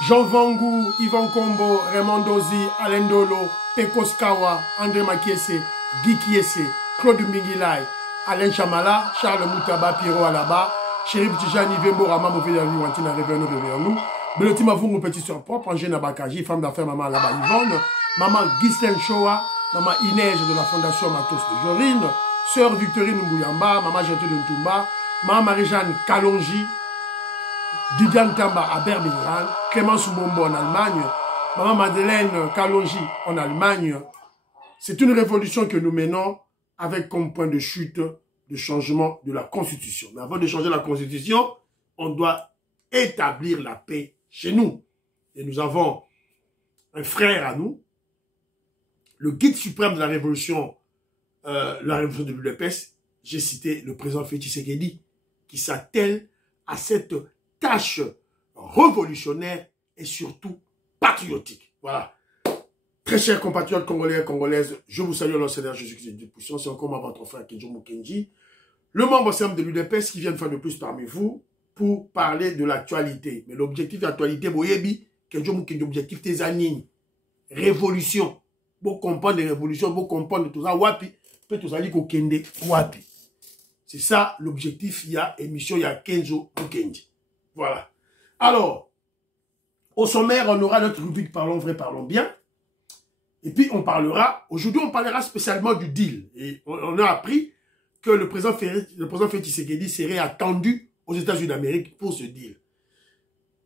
Jean Vangou, Yvan Kombo, Raymond Dozi, Alain Dolo, Pekos Kawa, André Makiese, Guy Kiese, Claude Mbingilai, Alain Chamala, Charles Moutaba, Pierrot Alaba, Chérif Tijani, Vembo, Rama, Mouvé, Wantina, Réveillons-nous, Belotima Vungo, petite soeur propre, Angèle Nabakaji, femme d'affaires, maman Alaba Yvonne, maman Ghislaine Shoa, maman Inès de la Fondation Matos de Jorine, sœur Victorine Mbouyamba, maman Jeté de Ntumba, maman Marie-Jeanne Kalonji, Didiane Tamba à Birmingham, Clémence Mbombo en Allemagne, maman Madeleine Kalonji en Allemagne. C'est une révolution que nous menons avec comme point de chute le changement de la Constitution. Mais avant de changer la Constitution, on doit établir la paix chez nous. Et nous avons un frère à nous, le guide suprême de la révolution de l'UDPS, j'ai cité le président Félix Tshisekedi, qui s'attelle à cette tâche révolutionnaire et surtout patriotique. Voilà. Très chers compatriotes congolais et congolaises, je vous salue au nom de Seigneur Jésus-Christ de puissance. C'est encore votre frère Kenjo Mukenji, le membre simple de l'UDPS qui vient de faire de plus parmi vous pour parler de l'actualité. Mais l'objectif de l'actualité, Boyebi, Kenjo Mukenji, objectif des années, révolution. Vous comprendre les révolutions, vous comprendre tout ça, wapi, peut tout ça dire Kende, wapi. C'est ça l'objectif, il y a émission, il y a Kenjo Mukenji. Voilà. Alors, au sommaire, on aura notre rubrique Parlons vrai, parlons bien. Et puis, aujourd'hui, on parlera spécialement du deal. Et on a appris que le président Félix Tshisekedi serait attendu aux États-Unis d'Amérique pour ce deal.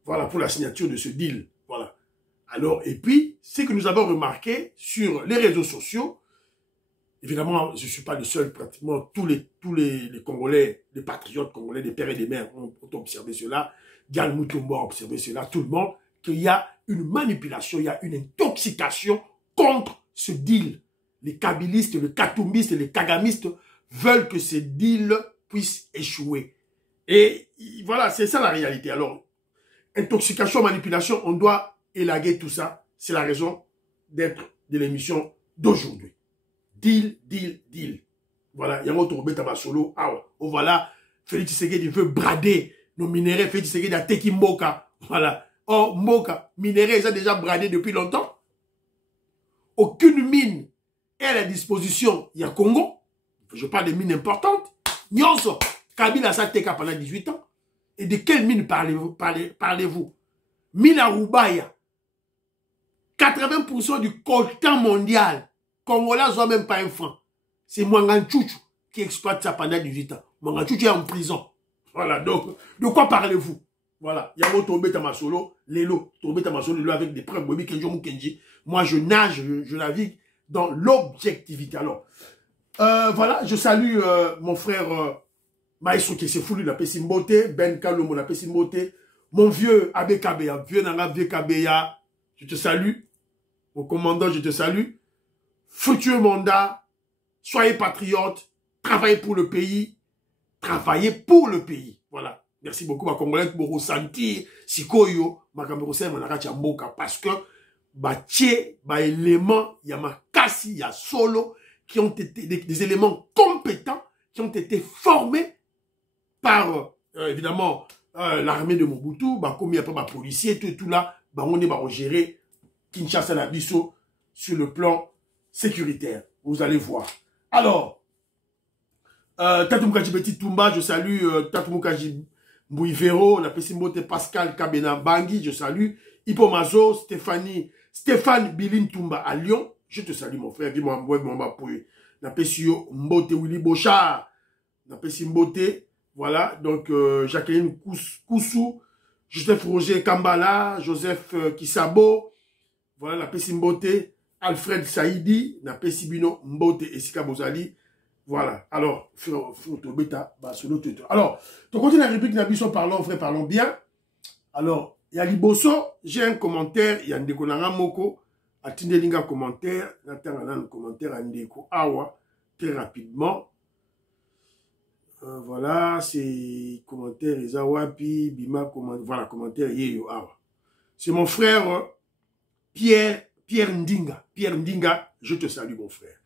Voilà, pour la signature de ce deal. Voilà. Alors, et puis, ce que nous avons remarqué sur les réseaux sociaux, évidemment, je ne suis pas le seul, pratiquement tous les Congolais, les patriotes congolais, des pères et des mères ont observé cela. Diane Moutoumba a observé cela, tout le monde, qu'il y a une manipulation, il y a une intoxication contre ce deal. Les kabylistes, les katoumbistes, les kagamistes veulent que ce deal puisse échouer. Et voilà, c'est ça la réalité. Alors, intoxication, manipulation, on doit élaguer tout ça. C'est la raison d'être de l'émission d'aujourd'hui. Deal, deal, deal. Voilà, il y a un autre Robert solo. Ah, oh, voilà, Félix Tshisekedi veut brader nos minéraux. Félix Tshisekedi a Teki Mboka. Voilà. Oh, Mboka, minéraux, ils ont déjà bradé depuis longtemps. Aucune mine est à la disposition. Il y a Congo. Je parle de mines importantes. Nyonso, Kabila sa teka pendant 18 ans. Et de quelle mine parlez-vous? Mine à Roubaïa. 80% du coltan mondial. Congolais n'ont même pas un franc. C'est Mwanganchouchou qui exploite ça pendant 18 ans. Mwanganchouchou est en prison. Voilà, donc, de quoi parlez-vous? Voilà, il y a un tombé Tamasolo, Lélo, tombé Tamasolo, Lélo avec des preuves, Bobi Kenjo Mukenji. Moi, je nage, je navigue dans l'objectivité. Alors, voilà, je salue mon frère Maïsou qui s'est foulu, la Pessimbote, Ben Kalomo, la Pessimbote, mon vieux Abe Kabeya, vieux Nanga Vieux Kabeya, je te salue. Mon commandant, je te salue. Futur mandat, soyez patriotes, travaillez pour le pays, travaillez pour le pays. Voilà. Merci beaucoup, ma Congolais, pour ressentir, sikoyo, ma Camerounais, ma Nakacha Mboka, parce que, éléments, il y a Makasi, il y a Solo, qui ont été des éléments compétents, qui ont été formés par, évidemment, l'armée de Mobutu, comme il y a pas policiers, tout là, on est géré Kinshasa Nabiso sur le plan sécuritaire. Vous allez voir. Alors, Tatumukaji Petit Tumba, je salue Tatumukaji Mbouivero, la Pessimbote Pascal Kabena Bangui, je salue Ipomazo, Stéphane Bilin Tumba à Lyon, je te salue mon frère, dis-moi mon bapouille. La Pessio Mbote Willy Bochard, la Pessimbote, voilà, donc Jacqueline Koussou, Joseph Roger Kambala, Joseph Kisabo, voilà la Pessimbote, Alfred Saïdi, la Pessibino Mbote et Sika Bozali. Voilà. Alors, alors, tu continues la rubrique Nabiso Parlons vrai, parlons bien. Alors, il y a Liboso, j'ai un commentaire, il y a Ndeko Nanga Moko, Atindelinga commentaire, un commentaire à Ndeko Awa, très rapidement. Voilà, c'est commentaire Ezawapi, Bima, voilà, commentaire Yeyo Awa. C'est mon frère Pierre Ndinga. Pierre Ndinga, je te salue mon frère.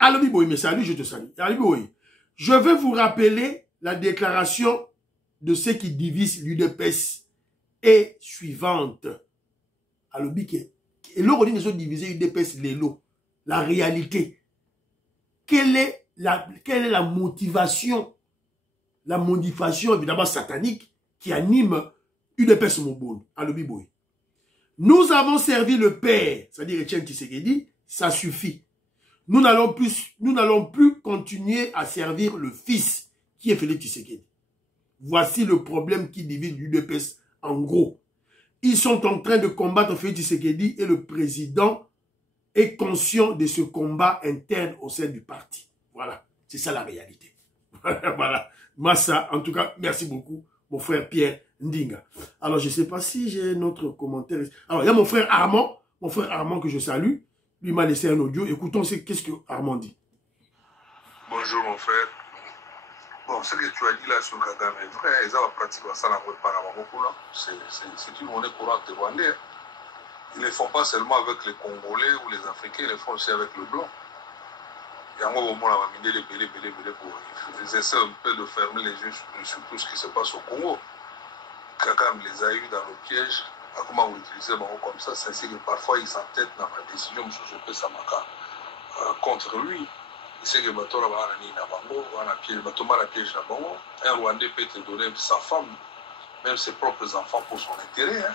Alobi Boy, mais salut, je te salue. Alobi Boy, je vais vous rappeler la déclaration de ceux qui divisent l'UDPS est suivante. à l'objet. Et l'on dit qu'ils ont divisé UDPS les lots. La réalité. Quelle est la motivation, évidemment satanique, qui anime UDPS Mobile à l'objet. Nous avons servi le Père, c'est-à-dire Etienne Tshisekedi, ça suffit. Nous n'allons plus continuer à servir le Fils, qui est Félix Tshisekedi. Voici le problème qui divise l'UDPS en gros. Ils sont en train de combattre Félix Tshisekedi et le président est conscient de ce combat interne au sein du parti. Voilà, c'est ça la réalité. Voilà, Massa, en tout cas, merci beaucoup, mon frère Pierre Ndinga. Alors, je ne sais pas si j'ai un autre commentaire. Alors, il y a mon frère Armand que je salue. Lui m'a laissé un audio. Écoutons qu'est-ce que Armand dit. Bonjour mon frère. Bon, ce que tu as dit là sur Kagame est vrai. Ils ont pratiquement ça dans votre parlement. C'est une monnaie courante rwandaise. Ils ne le font pas seulement avec les Congolais ou les Africains, ils le font aussi avec le blanc. Et en gros, ils essaient un peu de fermer les yeux sur tout ce qui se passe au Congo. Kagame les a eu dans le piège. Comment vous utilisez comme ça, c'est que parfois il s'entête dans ma décision, je peux ça contre lui. C'est que un Rwandais peut te donner sa femme, même ses propres enfants pour son intérêt. Hein.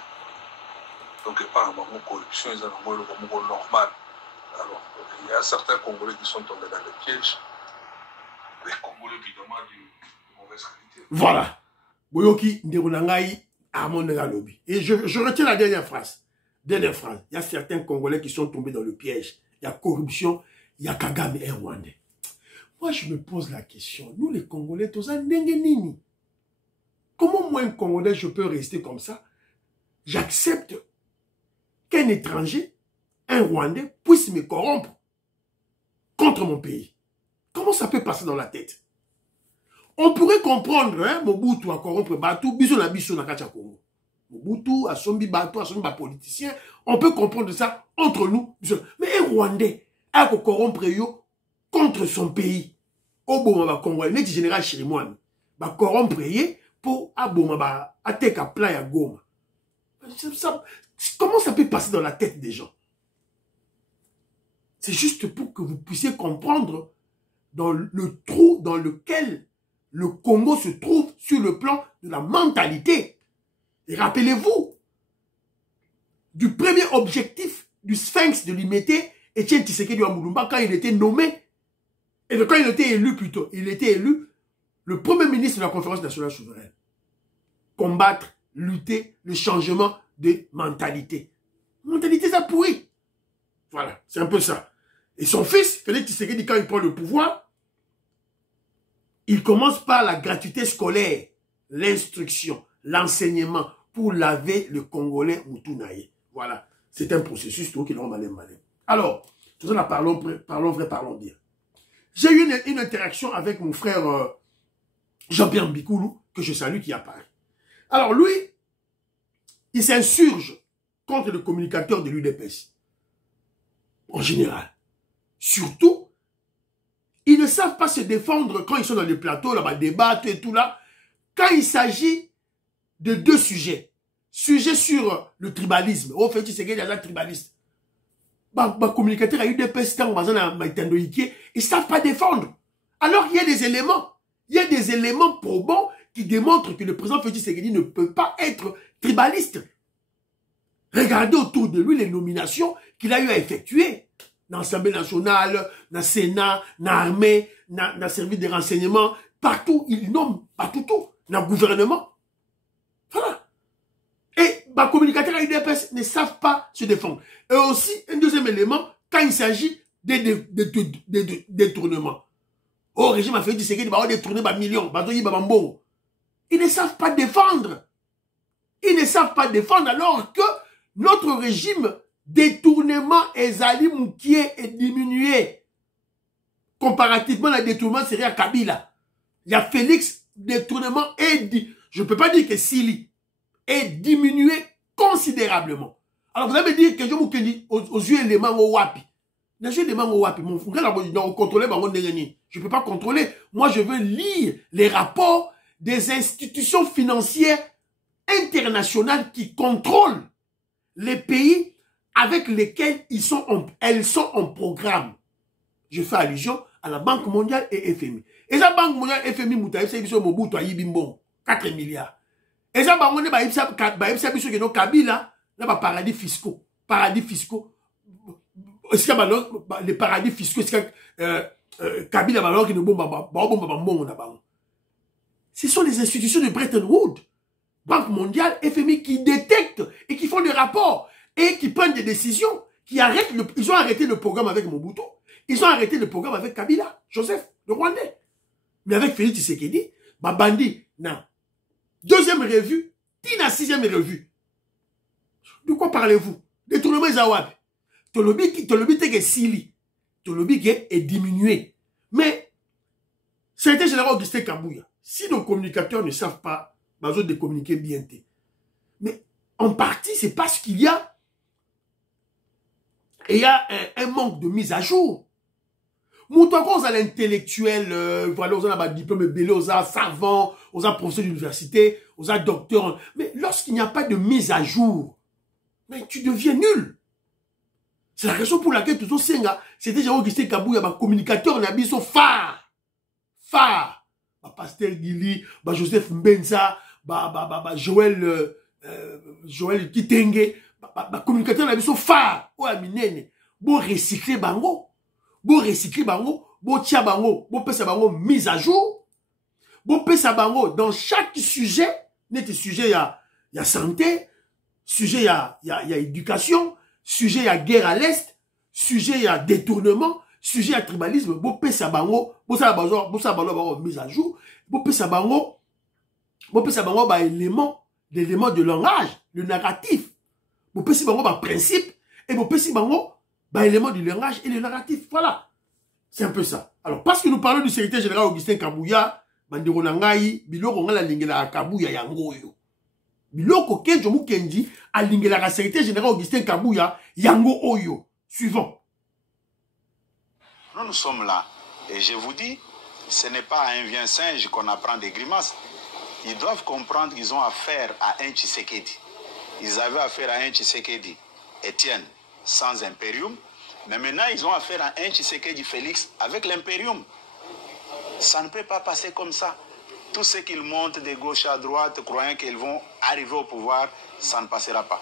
Donc, par exemple, corruption, ils ont le normal. Alors, il y a certains Congolais qui sont tombés dans le piège. Les Congolais qui demandent une mauvaise qualité. Voilà. Boyoki Nderonangai. Armand de la lobby. Et je retiens la dernière phrase. Il y a certains Congolais qui sont tombés dans le piège. Il y a corruption. Il y a Kagame et Rwandais. Moi, je me pose la question. Nous, les Congolais, tous ça, nini. Comment moi, un Congolais, je peux rester comme ça? J'accepte qu'un étranger, un Rwandais, puisse me corrompre contre mon pays. Comment ça peut passer dans la tête? On pourrait comprendre, hein, Mobutu a corrompre Batu, biso na Kacha Congo. Mobutu a sombi Batu, a sombi politicien. On peut comprendre ça entre nous. Mais un Rwandais a corrompre yo contre son pays. Au bon ma Congolais, net général Chirimouane, ba corrompre yé pour aboma ba ateka plat ya Goma. Comment ça peut passer dans la tête des gens? C'est juste pour que vous puissiez comprendre dans le trou dans lequel le Congo se trouve sur le plan de la mentalité. Et rappelez-vous du premier objectif du Sphinx de Limité, Etienne Tshisekedi Wamulumba, quand il était nommé, et quand il était élu plutôt, il était élu le premier ministre de la Conférence nationale souveraine. Combattre, lutter, le changement de mentalité. Mentalité, ça pourrit. Voilà, c'est un peu ça. Et son fils, Félix Tshisekedi, quand il prend le pouvoir, il commence par la gratuité scolaire, l'instruction, l'enseignement pour laver le Congolais Moutunaye. Voilà, c'est un processus qui rend malin. Alors, tout ça, parlons vrai, parlons bien. J'ai eu une interaction avec mon frère Jean-Pierre Mbikoulou, que je salue, qui apparaît. Alors lui, il s'insurge contre le communicateur de l'UDPS. En général. Surtout, ils ne savent pas se défendre quand ils sont dans les plateaux, là-bas, débattent et tout là. Quand il s'agit de deux sujets. Sujet sur le tribalisme. Au fait, c'est qu'il y a un tribaliste. Communicateur a eu des pestes dans ils ne savent pas défendre. Alors, il y a des éléments. Il y a des éléments probants qui démontrent que le président Félix Tshisekedi ne peut pas être tribaliste. Regardez autour de lui les nominations qu'il a eu à effectuer. Dans l'Assemblée nationale, dans le Sénat, dans l'armée, dans le service de renseignement, partout, il nomme, partout, dans le gouvernement. Voilà. Et les communicateurs à l'UDPS ne savent pas se défendre. Et aussi, un deuxième élément, quand il s'agit des détournements. Au régime a fait du sécurité, il va détourner des millions, ils ne savent pas défendre. Ils ne savent pas défendre alors que notre régime détournement ezali moukié et diminué. Comparativement à détournement, c'est rien Kabila. Il y a Félix, détournement je ne peux pas dire que Sili est diminué considérablement. Alors vous allez me dire que je vous dis aux yeux éléments au wapi. Les yeux éléments au wapi. Mon frère, je ne peux pas contrôler. Moi, je veux lire les rapports des institutions financières internationales qui contrôlent les pays avec lesquelles elles sont en programme. Je fais allusion à la Banque mondiale et FMI. Et la Banque mondiale et FMI, c'est Mobutu Ayibimbo, 4 milliards. Et ça, Kabila, là, paradis fiscaux. Paradis fiscaux. Les paradis fiscaux, Kabila, ce sont les institutions de Bretton Woods, Banque mondiale, FMI, qui détectent et qui font des rapports et qui prennent des décisions, ils ont arrêté le programme avec Mobutu, ils ont arrêté le programme avec Kabila, Joseph, le Rwandais. Mais avec Félix Tshisekedi, Babandi, non. Deuxième revue, Tina sixième revue. De quoi parlez-vous? Détournement Zawab. Tolobi est sili. Tolobi est diminué. Mais, c'était général Augustin Kabouya. Si nos communicateurs ne savent pas, ils ont de communiquer bien. Mais, en partie, c'est parce qu'il y a un manque de mise à jour. Mouton, on a l'intellectuel, voilà, on a un diplôme belé, on a savant, on a professeur d'université, on a docteur. Mais lorsqu'il n'y a pas de mise à jour, mais tu deviens nul. C'est la raison pour laquelle tout ça, c'était Jean-Augustin Kabouya, un communicateur, on a mis son phare. Phare. Pasteur Guili, Joseph Mbenza, Joël Kitenge, communicateur, on a mis son phare. Oh, Aminene. Bon, recycler bango. Bon recycler bango, bon tia bango, bon pesa bango mise à jour, bon pesa bango dans chaque sujet, net sujet y a santé, sujet y a éducation, sujet y a guerre à l'est, sujet y a détournement, sujet y a tribalisme, bon pesa bango, bon ça bango mise à jour, bon pesa bango l'élément de langage, le narratif, bon pesa bango principe et bon pesa bango élément du langage et le narratif. Voilà. C'est un peu ça. Alors, parce que nous parlons du secrétaire général Augustin Kabouya, Bandiro Nangaï, Biloko Ngala Lingela Kabouya Yangoyo. Biloko Kenjo Mukendi, a Lingela secrétaire général Augustin Kabouya, Yango Oyo. Suivant. Nous sommes là. Et je vous dis, ce n'est pas à un vieux singe qu'on apprend des grimaces. Ils doivent comprendre qu'ils ont affaire à un Tshisekedi. Ils avaient affaire à un Tshisekedi. Étienne. Sans impérium, mais maintenant ils ont affaire à un Tshisekedi Félix avec l'impérium. Ça ne peut pas passer comme ça. Tout ce qu'ils montent de gauche à droite, croyant qu'ils vont arriver au pouvoir, ça ne passera pas.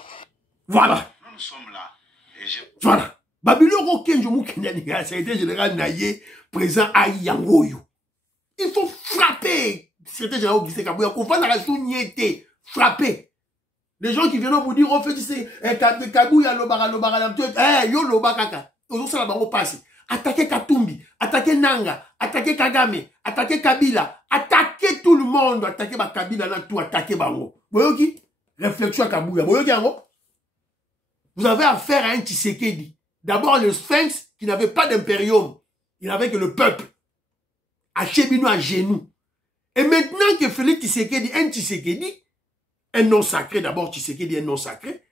Voilà. Nous sommes là. Voilà. Babylon Kenjo Mukenya, secrétaire général Naye, présent à Yangoyo. Il faut frapper. Secrétaire général Augustin Kabouya, qu'on fasse la sougnette. Frapper. Les gens qui viennent vous dire, on fait, Kabouya, yo loba kaka. Ozo sala bango passe. Attaquer Katumbi, attaquer Nanga, attaquer Kagame, attaquer Kabila, attaquer tout le monde, attaquer Kabila, là, tout, attaquer bango. Vous voyez qui? Réflexion à Kabouya. Vous voyez qui, vous avez affaire à un Tshisekedi. D'abord, le Sphinx, qui n'avait pas d'impérium. Il n'avait que le peuple. À Chebino, à genoux. Et maintenant que Félix Tshisekedi, un Tshisekedi, un nom sacré, d'abord Tshisekedi, un nom sacré,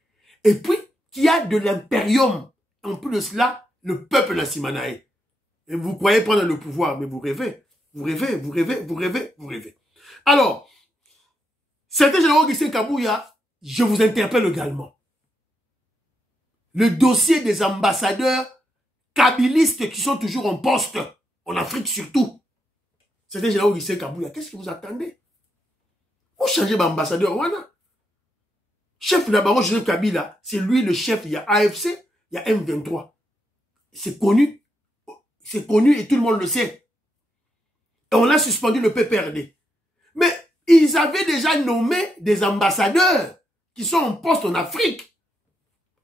et puis qu'il y a de l'impérium. En plus de cela, le peuple Nassimanaé. Et vous croyez prendre le pouvoir, mais vous rêvez. Vous rêvez, vous rêvez, vous rêvez, vous rêvez. Alors, c'était général Augustin Kabouya, je vous interpelle également. Le dossier des ambassadeurs kabilistes qui sont toujours en poste, en Afrique surtout. C'était général Augustin Kabouya. Qu'est-ce que vous attendez? Vous changez d'ambassadeur, voilà. Chef d'abord, Joseph Kabila, c'est lui le chef. Il y a AFC, il y a M23. C'est connu et tout le monde le sait. Et on a suspendu le PPRD. Mais ils avaient déjà nommé des ambassadeurs qui sont en poste en Afrique.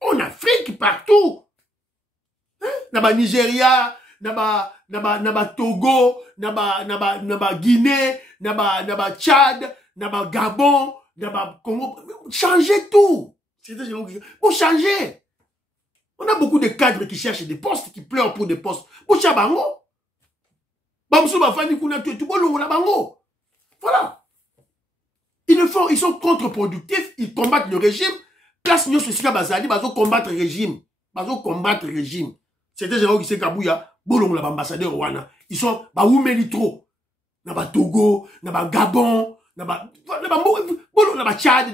En Afrique, partout. Hein? Naba Nigeria, naba Togo, naba Guinée, naba Tchad, naba Gabon, naba Congo. Changez tout. Pour changer. On a beaucoup de cadres qui cherchent des postes, qui pleurent pour des postes. Pour Chabango. Voilà. Ils sont contre-productifs, ils combattent le régime. Place Nyo Sosika Bazali, ils combattre le régime. Ils combattre le régime. C'était général Augustin Kabouya, bolong l'ambassadeur Rwanda. Ils sont Baoumeli trop. Naba Togo, naba Gabon, naba Tchad,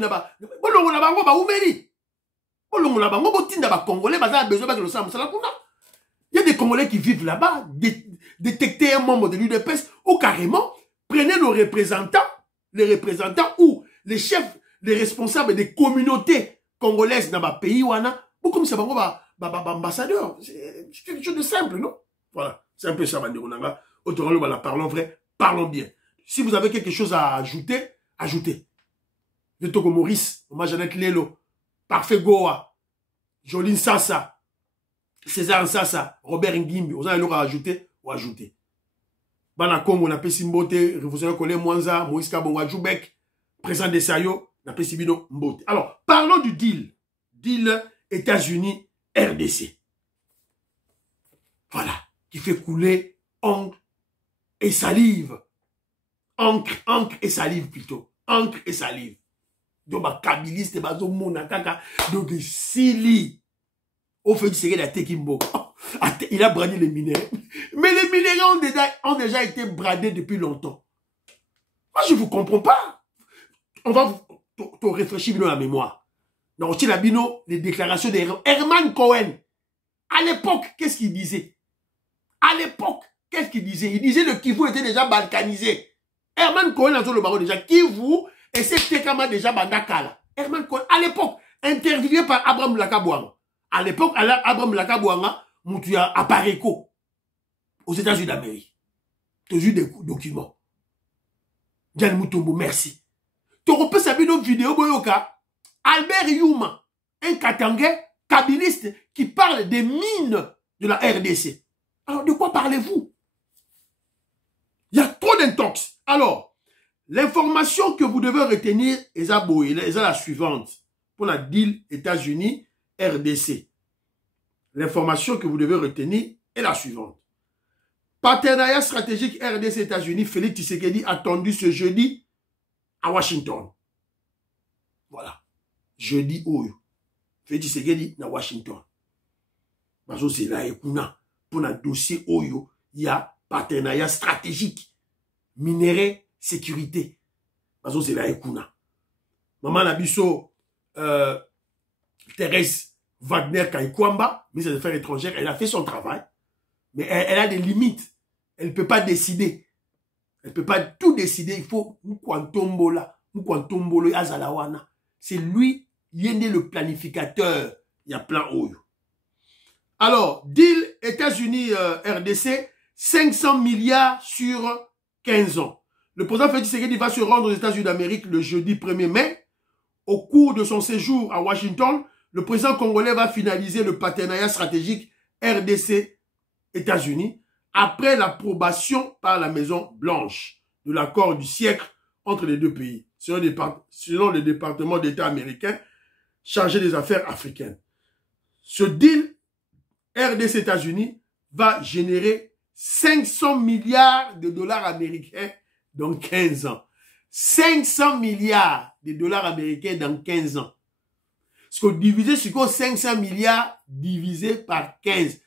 bolong Baoumeli. Congolais, il y a des Congolais qui vivent là-bas, détecter un membre de l'UDPS, ou carrément, prenez nos représentants, les représentants ou les chefs, les responsables des communautés congolaises dans le pays, ou comme ça, ambassadeur. C'est quelque chose de simple, non? Voilà, c'est un peu ça, parlons vrai, parlons bien. Si vous avez quelque chose à ajouter, ajoutez. De Togo Maurice, Jeannette Lelo, Parfait Goa, Joline Sassa, César Sassa, Robert Ngimbi, vous avez à ajouter ou ajouter. Bana Congo, on a Pessi Mbote, Révolutionnaire Colé Mwanza, Moïse Kabonga Djoubek, président de Sayo, on a Pessi Bino Mbote. Alors, parlons du deal. Deal États-Unis, RDC. Voilà, qui fait couler encre et salive. Encre et salive plutôt. Encre et salive. Donc, kabiliste, bazo mona kaka, donc sili. Au fait du secret de la Tekimbo. Il a bradé les minéraux. Mais les minéraux ont déjà été bradés depuis longtemps. Moi, je ne vous comprends pas. On va te réfléchir dans la mémoire. Dans les déclarations d'Herman Cohen. À l'époque, qu'est-ce qu'il disait? À l'époque, qu'est-ce qu'il disait? Il disait que le Kivu était déjà balkanisé. Herman Cohen a dit le baron déjà. Kivu et c'est Tekama déjà bandakala. Herman Cohen, à l'époque, interviewé par Abraham Lakabouanga. À l'époque, Abraham Lakabouanga, Moutuya à Pareco, aux États-Unis d'Amérique. Tu as vu des documents. Diane Moutombo, merci. Tu repères sa vidéo, Boyoka. Albert Youma, un Katangais, kabiliste, qui parle des mines de la RDC. Alors, de quoi parlez-vous? Il y a trop d'intox. Alors, l'information que vous devez retenir est la suivante. Pour la deal États-Unis, RDC. L'information que vous devez retenir est la suivante. Partenariat stratégique RDC-États-Unis, Félix Tshisekedi attendu ce jeudi à Washington. Voilà. Jeudi, Félix Tshisekedi à Washington. Parce que c'est là, pour un dossier Oyo, il y a partenariat stratégique. Minerai, sécurité. Parce que c'est là, Maman Nabiso, Thérèse Wagner Kaikwamba, ministre des Affaires étrangères, elle a fait son travail, mais elle a des limites. Elle ne peut pas décider. Elle ne peut pas tout décider. Il faut Mukwantombola, Azalawana. C'est lui, il est le planificateur. Il y a plein Oyo. Alors, deal États-Unis RDC, 500 milliards sur 15 ans. Le président Félix Tshisekedi va se rendre aux États-Unis d'Amérique le jeudi 1er mai. Au cours de son séjour à Washington, le président congolais va finaliser le partenariat stratégique RDC-États-Unis après l'approbation par la Maison Blanche de l'accord du siècle entre les deux pays, selon le département d'État américain chargé des affaires africaines. Ce deal RDC-États-Unis va générer 500 milliards de dollars américains dans 15 ans. 500 milliards de dollars américains dans 15 ans. Ce qu'on divisé sur 500 milliards divisé par 15.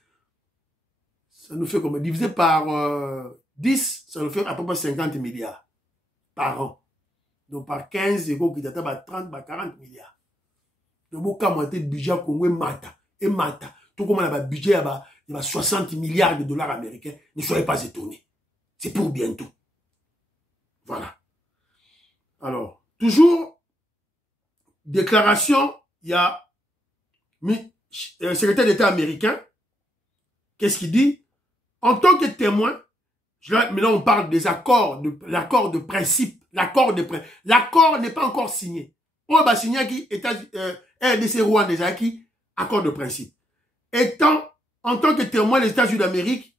Ça nous fait combien? Divisé par 10, ça nous fait à peu près 50 milliards par an. Donc par 15, c'est quoi qui t'attend à 30, à 40 milliards. Donc quand on a le budget Congo et Mata, tout comme on a le budget, il y a 60 milliards de dollars américains. Ne soyez pas étonnés. C'est pour bientôt. Voilà. Alors, toujours, déclaration, il y a le secrétaire d'État américain. Qu'est-ce qu'il dit? En tant que témoin, maintenant on parle des accords, l'accord de principe. L'accord n'est pas encore signé. On va signer qui RDC Rwanda qui accord de principe. En tant que témoin, les États-Unis d'Amérique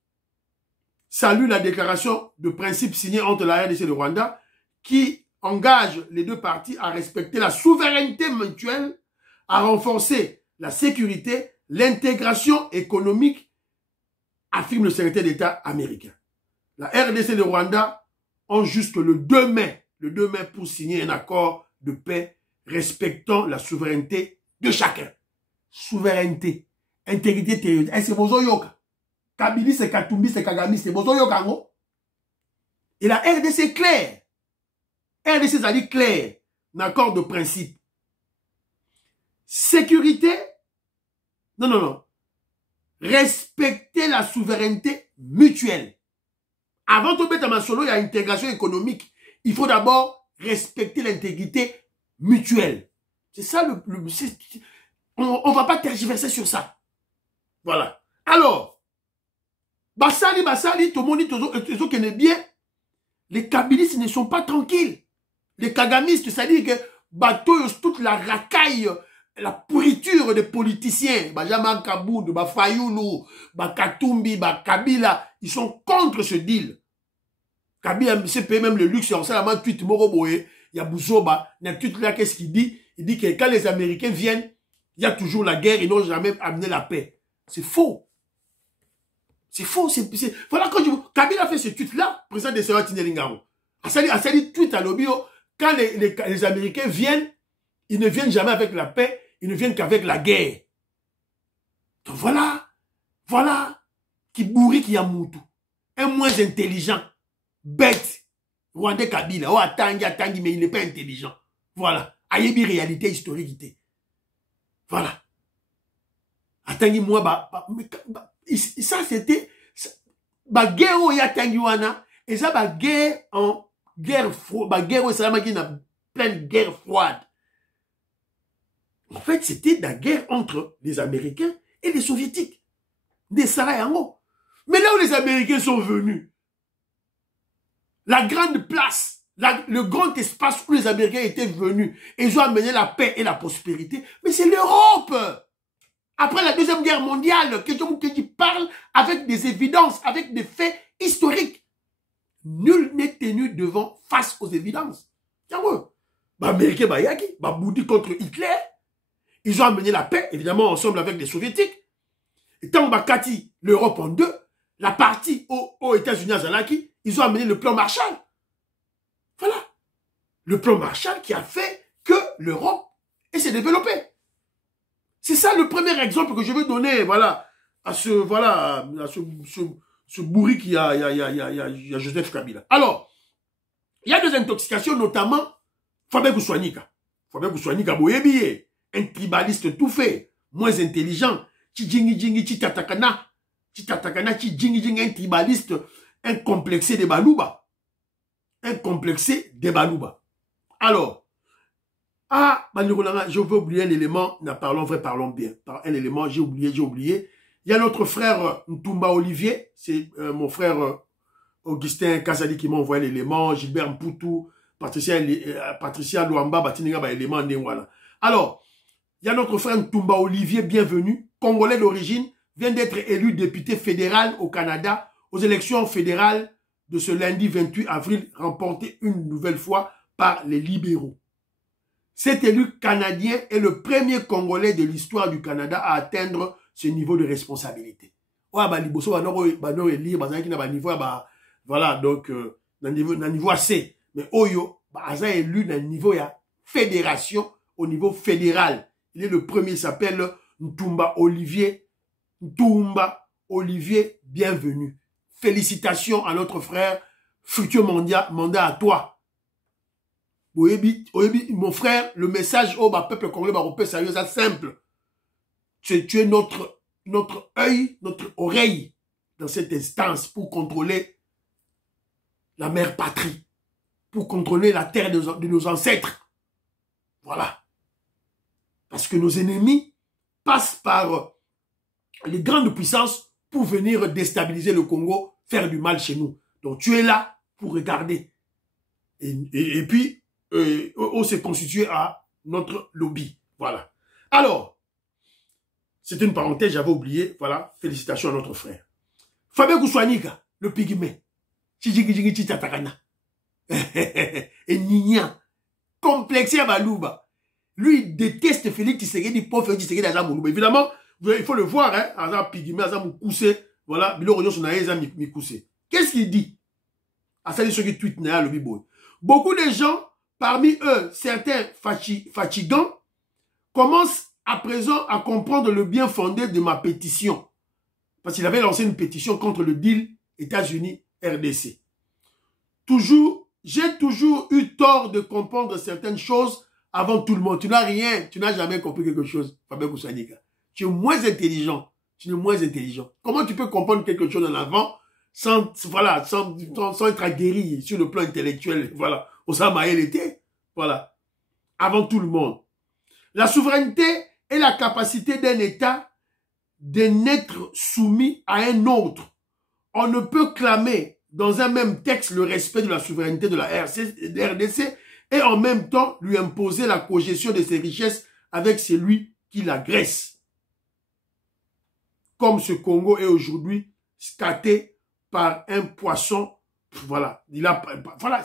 saluent la déclaration de principe signée entre la RDC et le Rwanda qui engage les deux parties à respecter la souveraineté mutuelle, à renforcer la sécurité, l'intégration économique, affirme le secrétaire d'État américain. La RDC et le Rwanda ont jusque le 2 mai pour signer un accord de paix respectant la souveraineté de chacun. Souveraineté, intégrité territoriale. C'est Bozoyoka. Kabili, c'est Katumbi, c'est Kagami, c'est Bozoyoka. Et la RDC est claire. RDC, ça dit clair. Un accord de principe. Sécurité Non, non, non. Respecter la souveraineté mutuelle. Avant de mettre en solo, il y a intégration économique. Il faut d'abord respecter l'intégrité mutuelle. C'est ça on ne va pas tergiverser sur ça. Voilà. Alors, Bassali, tout le monde connaît bien. Les kabylistes ne sont pas tranquilles. Les kagamistes, c'est-à-dire que bateau, toute la racaille, la pourriture des politiciens, Benjamin Kaboud, Fayoulou, Katumbi, Kabila, ils sont contre ce deal. Kabila se paye même le luxe, on sait la tweet Moroboé, il y a Bouzoba, il y a tweet là, qu'est-ce qu'il dit? Il dit que quand les Américains viennent, il y a toujours la guerre, ils n'ont jamais amené la paix. C'est faux. C'est faux. Voilà, Kabila fait ce tweet-là, président de Sénat Tinelingaro. Asali tweet à l'obio, quand les Américains viennent, ils ne viennent jamais avec la paix, ils ne viennent qu'avec la guerre. Donc voilà, qui bourri qui a moutou. Un moins intelligent, bête, Rwandais Kabila, oh Tangi, mais il n'est pas intelligent. Voilà, ayebi réalité historique. Voilà. Atangi moi, ça c'était, guerre où il y a Tangi wana, et ça guerre en guerre froide, guerre où ça m'a dit pleine guerre froide. En fait, c'était la guerre entre les Américains et les Soviétiques. Des Sarayango. Mais là où les Américains sont venus, la grande place, le grand espace où les Américains étaient venus, et ils ont amené la paix et la prospérité, mais c'est l'Europe. Après la Deuxième Guerre mondiale, qui parle avec des évidences, avec des faits historiques. Nul n'est tenu face aux évidences. Tiens, Américains, Boudi contre Hitler. Ils ont amené la paix, évidemment, ensemble avec les Soviétiques. Et tant Bakati, l'Europe en deux, la partie aux États-Unis à Zalaki, ils ont amené le plan Marshall. Voilà. Le plan Marshall qui a fait que l'Europe s'est développée. C'est ça le premier exemple que je veux donner, voilà, à ce bourri qui a Joseph Kabila. Alors, il y a des intoxications, notamment Fabien Goussouanika. Fabien Goussouanika, boyebiye. Un tribaliste tout fait, moins intelligent, un tribaliste, un complexé de Balouba. Alors, je veux oublier un élément, parlons vrai, parlons bien. Un élément, j'ai oublié. Il y a notre frère Ntumba Olivier, c'est mon frère Augustin Kazali qui m'a envoyé l'élément, Gilbert Mpoutou, Patricia Luamba, Batininga, élément, voilà. Alors, il y a notre frère Ntumba Olivier, bienvenue, Congolais d'origine, vient d'être élu député fédéral au Canada aux élections fédérales de ce lundi 28 avril, remporté une nouvelle fois par les libéraux. Cet élu canadien est le premier Congolais de l'histoire du Canada à atteindre ce niveau de responsabilité. Voilà, donc, niveau assez. Mais Oyo, Aza est élu dans le niveau de fédération, au niveau fédéral. Il est le premier, il s'appelle Ntumba Olivier. Ntumba Olivier, bienvenue. Félicitations à notre frère, futur mandat à toi. Mon frère, le message au peuple congolais, sérieux, c'est simple. Tu es notre œil, notre oreille dans cette instance pour contrôler la mère patrie, pour contrôler la terre de nos ancêtres. Voilà. Parce que nos ennemis passent par les grandes puissances pour venir déstabiliser le Congo, faire du mal chez nous. Donc tu es là pour regarder. Et puis, on s'est constitué à notre lobby. Voilà. Alors, c'est une parenthèse, j'avais oublié. Voilà, félicitations à notre frère. Fabien Goussouanika, le pygmée. Et Nignan, complexé à Balouba. Lui, il déteste Félix Tshisekedi, pauvre Félix Tshisekedi à Moulouba. Évidemment, il faut le voir, hein, Azam Pygmé, Azam Moukousé, voilà, Bilo Royo Sonaye, Azam Mikousé. Qu'est-ce qu'il dit? À ça, ceux qui tweetent, le biboy. Beaucoup de gens, parmi eux, certains fatigants, commencent à présent à comprendre le bien fondé de ma pétition. Parce qu'il avait lancé une pétition contre le deal États-Unis-RDC. J'ai toujours eu tort de comprendre certaines choses avant tout le monde. Tu n'as jamais compris quelque chose, Fabien Goussouanika. tu es moins intelligent. Tu es moins intelligent. Comment tu peux comprendre quelque chose en avant sans être aguerri sur le plan intellectuel? Voilà. Osama El était. Voilà. Avant tout le monde. La souveraineté est la capacité d'un État de n'être soumis à un autre. On ne peut clamer dans un même texte le respect de la souveraineté de la RDC et en même temps lui imposer la cogestion de ses richesses avec celui qui l'agresse. Comme ce Congo est aujourd'hui scaté par un poisson, voilà, voilà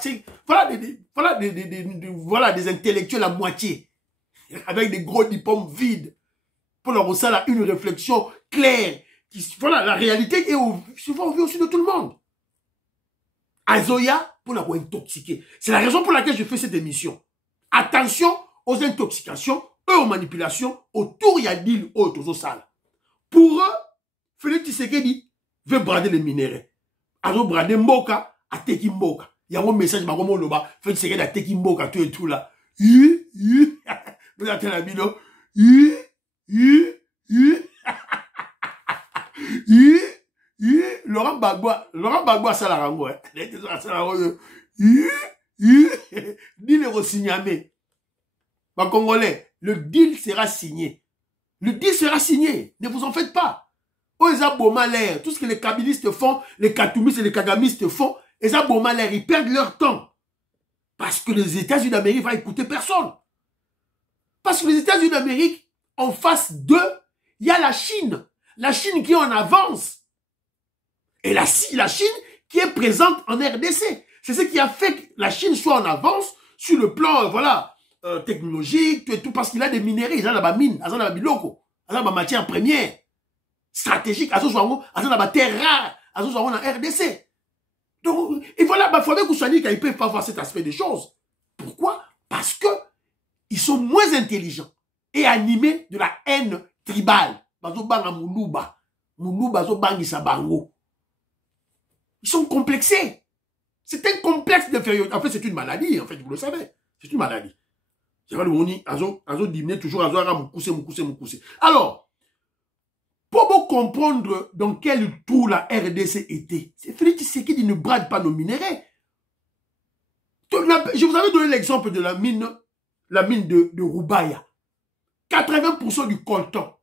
des intellectuels à moitié, avec des gros diplômes vides, pour leur aussi une réflexion claire. Voilà, la réalité est souvent au vu aussi de tout le monde. Azoya, pour l'avoir intoxiqué. C'est la raison pour laquelle je fais cette émission. Attention aux intoxications, aux manipulations, autour il y a d'île aux salles. Pour eux, Félix Tshisekedi veut brader les minéraux. Azo brader Mboka, a Teki Mboka. Il y a un message, Félix Tshisekedi a Teki Mboka, tout et tout là. Vous avez la vidéo. Laurent Gbagbo ça la rango. Deal est re-signé. Congolais, le deal sera signé. Le deal sera signé. Ne vous en faites pas. Tout ce que les kabilistes font, les katoumistes et les kagamistes font, ils perdent leur temps. Parce que les États-Unis d'Amérique vont écouter personne. Parce que les États-Unis d'Amérique, en face d'eux, il y a la Chine. La Chine qui est en avance. Et la Chine qui est présente en RDC. C'est ce qui a fait que la Chine soit en avance sur le plan, voilà, technologique, tout, parce qu'il a des minéraux, il a la mine, il a la biloko, il a la matière première, stratégique, il a la terre rare, il a la RDC. Donc, et voilà, il faut que Koussani, ils ne peuvent pas voir cet aspect des choses. Pourquoi? Parce que ils sont moins intelligents et animés de la haine tribale. Ils sont complexés. C'est un complexe d'infériorité. En fait, c'est une maladie. En fait, vous le savez. C'est une maladie. Alors, pour comprendre dans quel trou la RDC était, c'est Félix Tshisekedi ne brade pas nos minéraux. Je vous avais donné l'exemple de la mine de Roubaïa. 80% du coltan,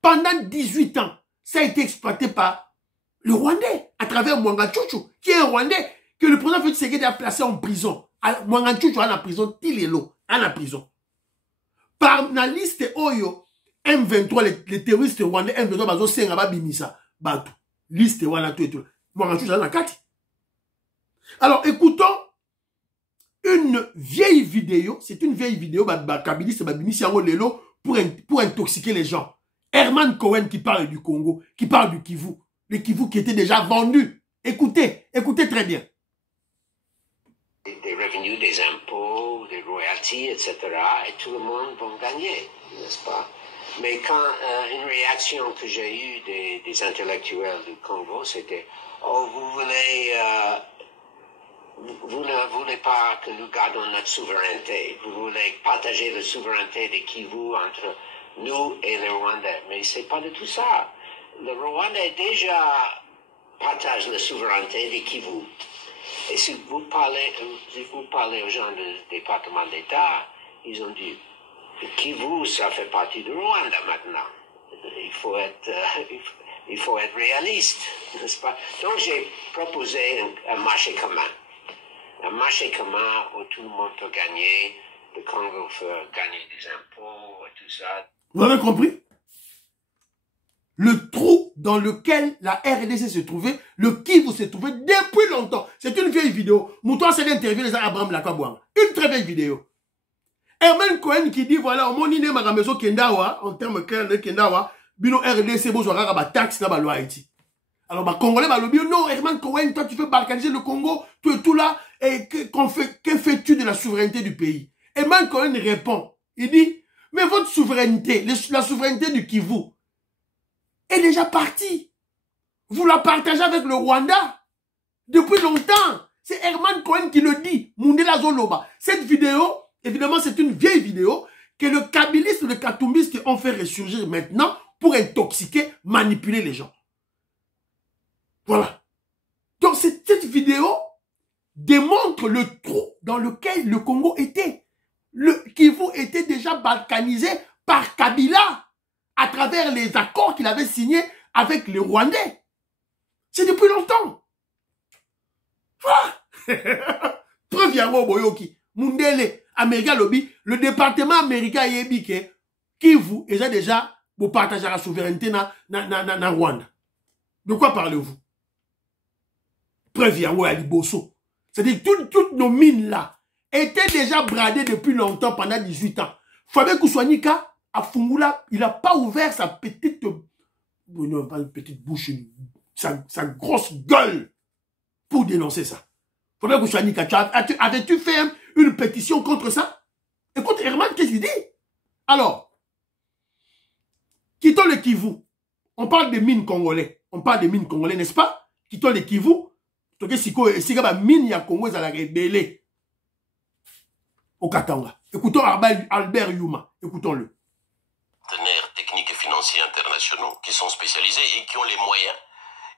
pendant 18 ans, ça a été exploité par le Rwandais, à travers Mwanga Chouchou, qui est un Rwandais que le président Félix Tshisekedi a placé en prison. Mwanga Chouchou est en prison, Tilelo est en prison. Par la liste Oyo, M23, les terroristes rwandais, M23, bazo Sengaba Bimisa, Batu, liste Wana tout et tout. Mwanga Chouchou est en Kati. Alors, écoutons une vieille vidéo, c'est une vieille vidéo, Kabiliste, Babimisi, Lelo, pour intoxiquer les gens. Herman Cohen qui parle du Congo, qui parle du Kivu. Le Kivu qui était déjà vendu. Écoutez, écoutez très bien. Des revenus, des impôts, des royalties, etc. Et tout le monde va gagner, n'est-ce pas? Mais quand une réaction que j'ai eue des intellectuels du Congo, c'était « Oh, vous ne voulez pas que nous gardons notre souveraineté. Vous voulez partager la souveraineté des Kivu entre nous et les Rwandais. » Mais c'est pas de tout ça. Le Rwandais déjà partage la souveraineté des Kivu. Et si vous parlez aux gens du département d'État, ils ont dit Kivu, ça fait partie du Rwanda maintenant. Il faut être réaliste, n'est-ce pas? Donc j'ai proposé un marché commun. Un marché commun où tout le monde peut gagner, le Congo peut gagner des impôts et tout ça. Vous avez compris? Le trou dans lequel la RDC se trouvait, le Kivu se trouvait depuis longtemps. C'est une vieille vidéo. Mouton s'est interviewé les Abraham Lakabouang. Une très vieille vidéo. Herman Cohen qui dit, voilà, au monde, il n'est pas maison Kendawa, en termes clairs de Kendawa, bino RDC, bon, j'aurai un taxe dans la loi Haïti. Alors, bah, Congolais, bah, le bio, non, Herman Cohen, toi, tu veux balkaniser le Congo, tout et tout là, et que fais-tu de la souveraineté du pays? Herman Cohen répond, il dit, mais votre souveraineté, la souveraineté du Kivu, est déjà partie. Vous la partagez avec le Rwanda depuis longtemps. C'est Herman Cohen qui le dit. Mundela Zoloba. Cette vidéo, évidemment, c'est une vieille vidéo que le kabiliste et le katoumiste ont fait ressurgir maintenant pour intoxiquer, manipuler les gens. Voilà. Donc cette vidéo démontre le trou dans lequel le Congo était. Le Kivu était déjà balkanisé par Kabila à travers les accords qu'il avait signés avec les Rwandais. C'est depuis longtemps. Voilà. Preuve yango boyoki. Mundele, Américain lobby, le département américain yebi ke Kivu est déjà pour partager la souveraineté na Rwanda. De quoi parlez-vous? Preuve yango ya liboso. C'est-à-dire toutes nos mines là étaient déjà bradées depuis longtemps pendant 18 ans. Fabien Kouswanika à Fungula, il n'a pas ouvert sa petite, non pas une petite bouche, sa grosse gueule pour dénoncer ça. Fabien Kouswanika, avais-tu fait une pétition contre ça? Écoute, Herman, qu'est-ce qu'il dit? Alors, quittons le Kivu. On parle des mines congolais. On parle des mines congolais, n'est-ce pas? Quittons le Kivu. Si mine ya Congo est à la rébellion au Katanga. Écoutons Albert Yuma. Écoutons-le. Partenaires techniques et financiers internationaux qui sont spécialisés et qui ont les moyens,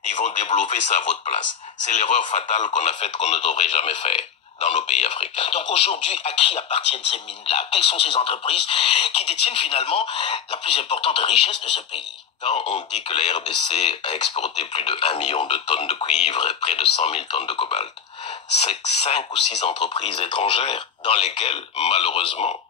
ils vont développer ça à votre place. C'est l'erreur fatale qu'on a faite, qu'on ne devrait jamais faire dans nos pays africains. Donc aujourd'hui, à qui appartiennent ces mines-là? Quelles sont ces entreprises qui détiennent finalement la plus importante richesse de ce pays? Quand on dit que la RDC a exporté plus de 1 million de tonnes de cuivre et près de 100 000 tonnes de cobalt, c'est 5 ou 6 entreprises étrangères dans lesquelles, malheureusement,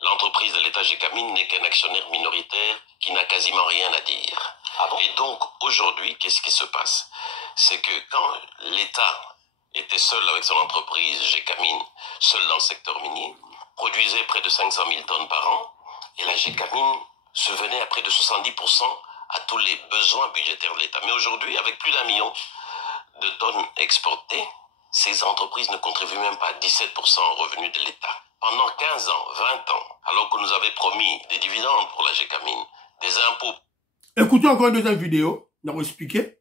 l'entreprise de l'État Gécamine n'est qu'un actionnaire minoritaire qui n'a quasiment rien à dire. Ah bon? Et donc, aujourd'hui, qu'est-ce qui se passe? C'est que quand l'État était seul avec son entreprise Gécamine, seul dans le secteur minier, produisait près de 500 000 tonnes par an, et la Gécamine subvenait à près de 70% à tous les besoins budgétaires de l'État. Mais aujourd'hui, avec plus d'1 million de tonnes exportées, ces entreprises ne contribuent même pas à 17% aux revenus de l'État. Pendant 15 ans, 20 ans, alors qu'on nous avait promis des dividendes pour la Gécamine, des impôts... Écoutez encore une deuxième vidéo, on va expliquer.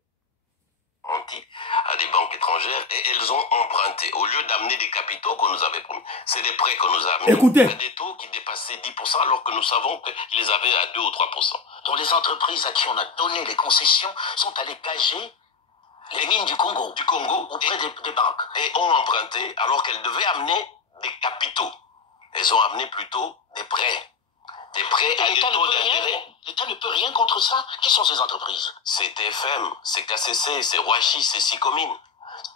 À des banques étrangères et elles ont emprunté. Au lieu d'amener des capitaux qu'on nous avait promis, c'est des prêts qu'on nous a amenés. Écoutez. À des taux qui dépassaient 10% alors que nous savons qu'ils les avaient à 2 ou 3%. Dont les entreprises à qui on a donné les concessions sont allées gager les mines du Congo. Auprès des banques. Et ont emprunté alors qu'elles devaient amener des capitaux. Elles ont amené plutôt des prêts. Des prêts à des taux d'intérêt. L'État ne peut rien contre ça. Qui sont ces entreprises? C'est TFM, c'est KCC, c'est Roachi, c'est Sicomine.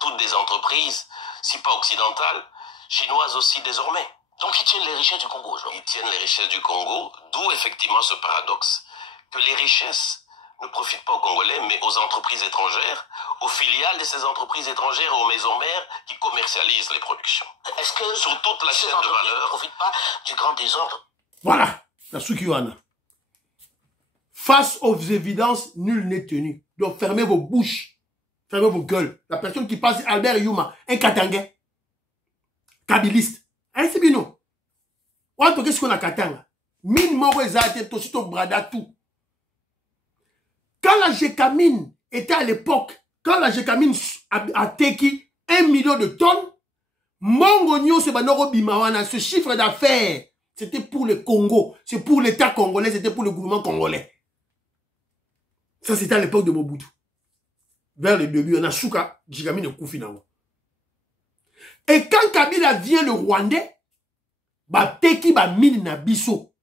Toutes des entreprises, si pas occidentales, chinoises aussi désormais. Donc ils tiennent les richesses du Congo aujourd'hui. Ils tiennent les richesses du Congo, d'où effectivement ce paradoxe. Que les richesses ne profitent pas aux Congolais, mais aux entreprises étrangères, aux filiales de ces entreprises étrangères et aux maisons mères qui commercialisent les productions. Est-ce que sur toute la chaîne de valeur ne profitent pas du grand désordre? Voilà, la Sukiwana. Face aux évidences, nul n'est tenu. Donc fermez vos bouches, fermez vos gueules. La personne qui passe, Albert Yuma, un Katangais, kabiliste. Hein, c'est bien. On peut qu'est-ce qu'on a Katanga. Mine Morezate, Tosito Brada, tout. Quand la Gécamine était à l'époque, quand la Gécamine a teki 1 million de tonnes, Mongonio Sebanoro Bimawana, ce chiffre d'affaires, c'était pour le Congo, c'est pour l'État congolais, c'était pour le gouvernement congolais. Ça, c'était à l'époque de Mobutu. Vers le début, on a Souka, Gécamine et Koufinango. Et quand Kabila vient le Rwandais, ba teki ba mine na biso.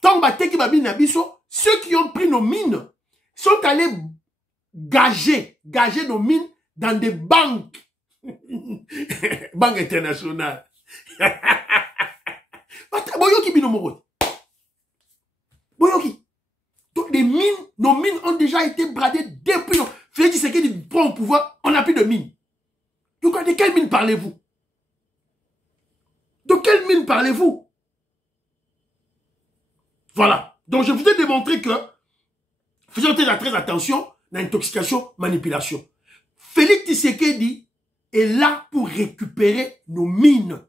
Tant ba teki ba mine na biso, ceux qui ont pris nos mines sont allés gager nos mines dans des banques. Banque internationale. Boyoki binomoro. Boyoki. Donc les mines, nos mines ont déjà été bradées depuis. Félix Tshisekedi prend au pouvoir, on n'a plus de mines. Donc de quelle mine parlez-vous? De quelle mine parlez-vous? Voilà. Donc je vous ai démontré que, faisons très attention à l'intoxication, manipulation. Félix Tshisekedi est là pour récupérer nos mines.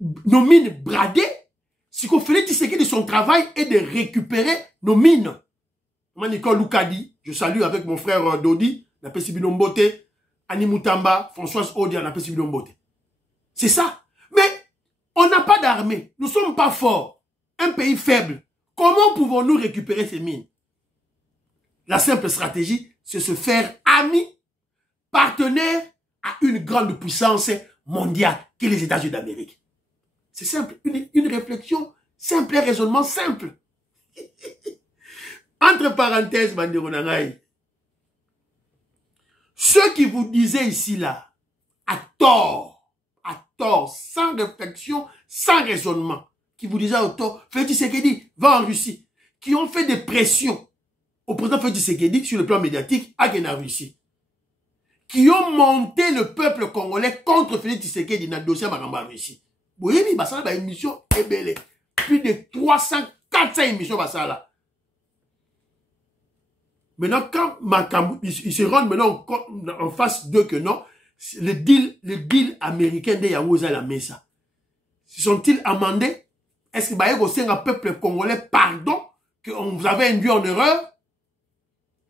Nos mines bradées. Si qu'on Félix Tshisekedi, son travail est de récupérer nos mines. Nicole Loukadi, je salue avec mon frère Dodi, Napesi Binombote, Annie Moutamba, Françoise Odia, Napesi Binombote. C'est ça. Mais on n'a pas d'armée. Nous ne sommes pas forts. Un pays faible, Comment pouvons-nous récupérer ces mines? La simple stratégie, c'est se faire ami, partenaire à une grande puissance mondiale qu'est les États-Unis d'Amérique. C'est simple, une réflexion simple, un raisonnement simple. Entre parenthèses, Banderonangaï, ceux qui vous disaient ici, là, à tort, sans réflexion, sans raisonnement, qui vous disaient à tort, Félix Tshisekedi va en Russie, qui ont fait des pressions au président Félix Tshisekedi sur le plan médiatique à la Russie, qui ont monté le peuple congolais contre Félix Tshisekedi dans le dossier Maramba Russie. Vous voyez, il y a une émission ébélée. Plus de 300, 400 émissions. Maintenant, quand ils se rendent maintenant en face d'eux que non, le deal américain de Yaouza la Mesa, se sont-ils amendés? Est-ce que vous avez un peuple congolais pardon qu'on vous avait induit en erreur?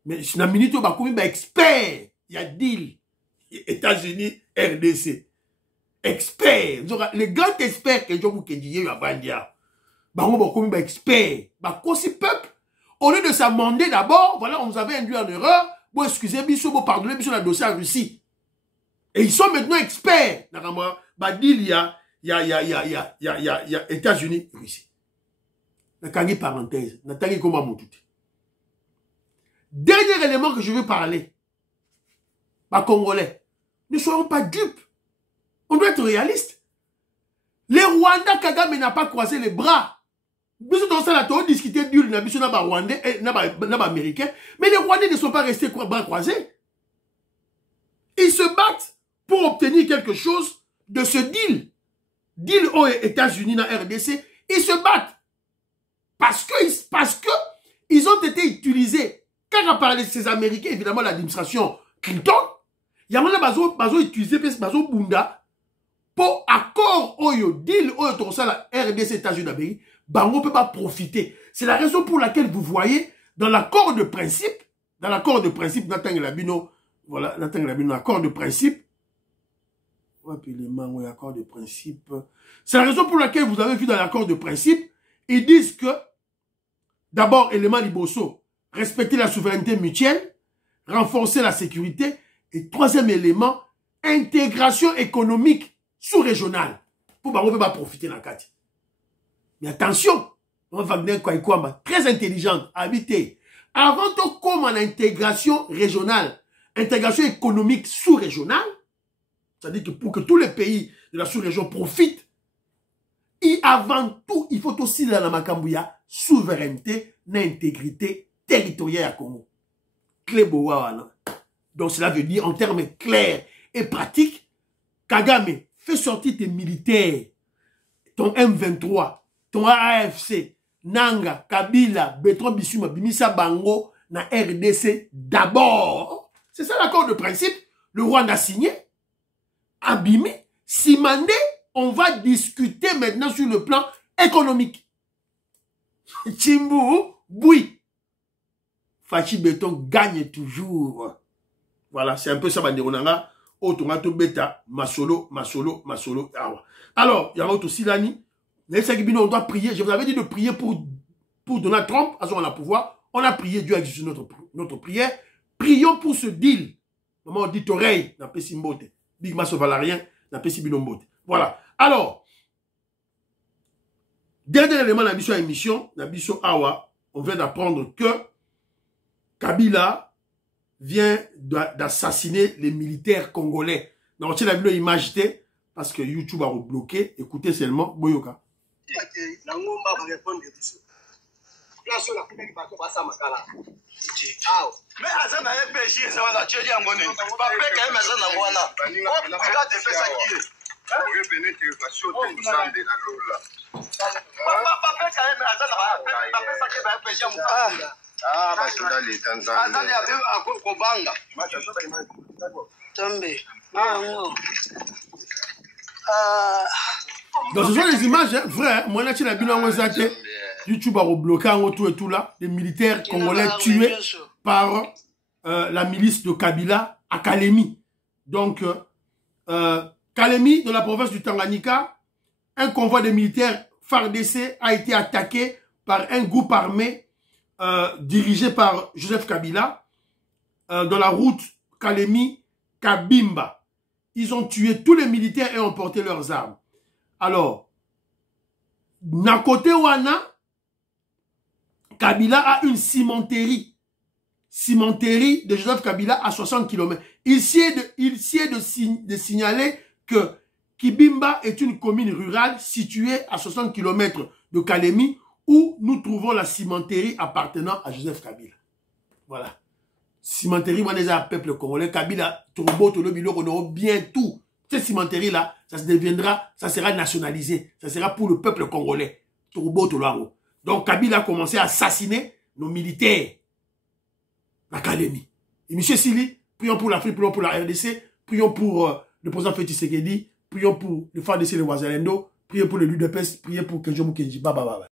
Mais c'est une minute où vous avez expert. Il y a deal. États-Unis, RDC. Expert. Le grand expert que je vous ai dit, il y a Bandia. Vous avez expert. Vous peuple. Au lieu de s'amender d'abord, voilà, on vous avait induit en erreur. Vous excusez, vous pardonnez, vous la dossier en Russie. Et ils sont maintenant experts. Il y a États-Unis, Russie. Nakagi parenthèse. Nathalie comment mon tout. Dernier élément que je veux parler. Congolais. Ne soyons pas dupes. On doit être réaliste. Les Rwandais, Kagame n'a pas croisé les bras. Nous avons discuté du Rwandais et Américains, mais les Rwandais ne sont pas restés bras croisés. Ils se battent pour obtenir quelque chose de ce deal. Deal aux États-Unis, dans RDC, ils se battent. Parce que ils ont été utilisés. Quand on parle de ces Américains, évidemment, l'administration Clinton, il y a des utilisé Bazo Bunda pour accord au deal au la RDC États-Unis d'Amérique. Bango ne peut pas profiter. C'est la raison pour laquelle vous voyez dans l'accord de principe, l'accord de principe, l'accord de principe. C'est la raison pour laquelle vous avez vu dans l'accord de principe, ils disent que, d'abord, élément Liboso, respecter la souveraineté mutuelle, renforcer la sécurité, et troisième élément, intégration économique sous-régionale. Pour Bango ne peut pas profiter dans la carte. Mais attention, Wagner Kwaïkwamba, très intelligente, habité. Avant tout, comme en intégration régionale, intégration économique sous-régionale, c'est-à-dire que pour que tous les pays de la sous-région profitent, et avant tout, il faut aussi dans la Makambouya, souveraineté, intégrité territoriale à Congo. Donc cela veut dire, en termes clairs et pratiques, Kagame fait sortir tes militaires, ton M23, ton AFC, Nanga, Kabila, Bertrand Bissuma, Bimisa Bango, na RDC d'abord. C'est ça l'accord de principe. Le Rwanda a signé, abîmé, simandé. On va discuter maintenant sur le plan économique. Chimbu, boui. Fachi Béton gagne toujours. Voilà, c'est un peu ça, Banderonanga. Otomato Beta, Masolo. Alors, il y a aussi Lani. On doit prier. Je vous avais dit de prier pour Donald Trump, à son pouvoir. On a prié, Dieu a exaucé notre prière. Prions pour ce deal. Maman dit oreille, n'a pas si mbote. Big Masso Valarien, n'a pas si binombote. Voilà. Alors, dernier élément de la émission, la mission Awa, on vient d'apprendre que Kabila vient d'assassiner les militaires congolais. Donc, tu as vu l'image, parce que YouTube a bloqué. Écoutez seulement, Boyoka. Mais Azan a FPJ, ça va tuer un bonnet. Papa, quand même, Azan a voilà. Regarde, fais ça qui est. Papa, quand même, Azan a fait ça qui va FPJ. Ah, bah, c'est dans les Tanzaniens. Azan a fait un Kobanga. Tombe. Ah, non. Donc ce sont des images vraies. Moi, là, tu l'as vu en Zate. YouTube a rebloqué en tout et tout là. Des militaires congolais tués par la milice de Kabila à Kalemi. Donc, Kalemi, dans la province du Tanganyika, un convoi de militaires FARDC a été attaqué par un groupe armé dirigé par Joseph Kabila dans la route Kalemi-Kabimba. Ils ont tué tous les militaires et ont porté leurs armes. Alors, d'un côté wana, Kabila a une cimenterie de Joseph Kabila à 60 km. Il sied de signaler que Kibimba est une commune rurale située à 60 km de Kalemi où nous trouvons la cimenterie appartenant à Joseph Kabila. Voilà. Cimenterie, moi, les peuple congolais, Kabila, Turbo, Tolobilo, on aura bien tout. Cette cimenterie-là, ça sera nationalisé. Ça sera pour le peuple congolais. Turbo, Tolobilo. Donc, Kabila a commencé à assassiner nos militaires. L'académie. Et M. Sili, prions pour l'Afrique, prions pour la RDC, prions pour le président Félix Tshisekedi, prions pour le FARDC, le Wazalendo, prions pour le l'UDPS, prions pour Kenjo Mukenji. Baba.